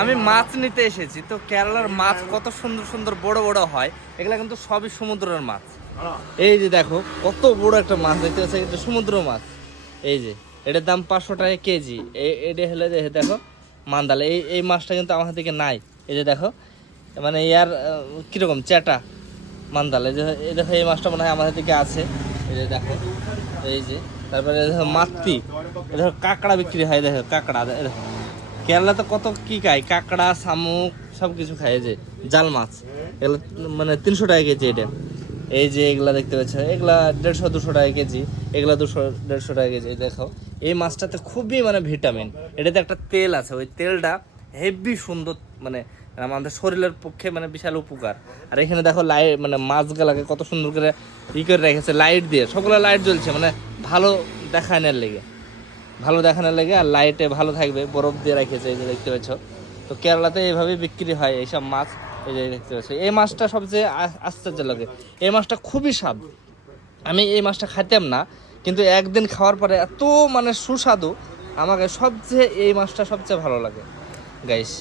আমি মাছ নিতে এসেছি, তো কেরালার মাছ কত সুন্দর সুন্দর বড় বড় হয়, এগুলা কিন্তু সবই সমুদ্রের মাছ। এই যে দেখো কত বড় একটা মাছ দেখতে পাচ্ছি, এটা সমুদ্র মাছ। এই যে এটার দাম 500 টাকা কেজি। এটা হলে দেখো মান্দাল, এই এই মাছটা কিন্তু আমার দিকে নাই। এই যে দেখো মানে ইয়ার কিরকম চ্যাটা মান্দাল। এই দেখো এই মাছটা মনে হয় আমাদের দিকে আছে। এই যে দেখো, এই যে তারপরে দেখো মাতৃ, দেখো কাঁকড়া বিক্রি হয়, দেখো কাঁকড়া। দেখো কেরালাতে কত কি খায়, কাঁকড়া শামুক সব কিছু খায়। এই যে জাল মাছ, এগুলো মানে 300 টাকা কেজি এটা। এই যে এগুলা দেখতে পাচ্ছ, এগুলা 150-200 টাকা কেজি, এগুলা 200-150 টাকা কেজি। দেখো এই মাছটাতে খুবই মানে ভিটামিন, এটাতে একটা তেল আছে, ওই তেলটা হেভি সুন্দর, মানে আমাদের শরীরের পক্ষে মানে বিশাল উপকার। আর এখানে দেখো লাইট, মানে মাছগুলাকে কত সুন্দর করে করে রেখেছে লাইট দিয়ে, সবগুলো লাইট জ্বলছে মানে ভালো দেখানোর লেগে, ভালো দেখানোর লেগে। আর লাইটে ভালো থাকবে, বরফ দিয়ে রেখেছে, এই যে দেখতে পাচ্ছ। তো কেরালাতে এইভাবেই বিক্রি হয় এইসব মাছ। এই যে দেখতে পাচ্ছ, এই মাছটা সবচেয়ে আশ্চর্য লাগে, এই মাছটা খুবই স্বাদ। আমি এই মাছটা খাইতাম না, কিন্তু একদিন খাওয়ার পরে এত মানে সুস্বাদু, আমাকে সবচেয়ে এই মাছটা সবচেয়ে ভালো লাগে গাইস।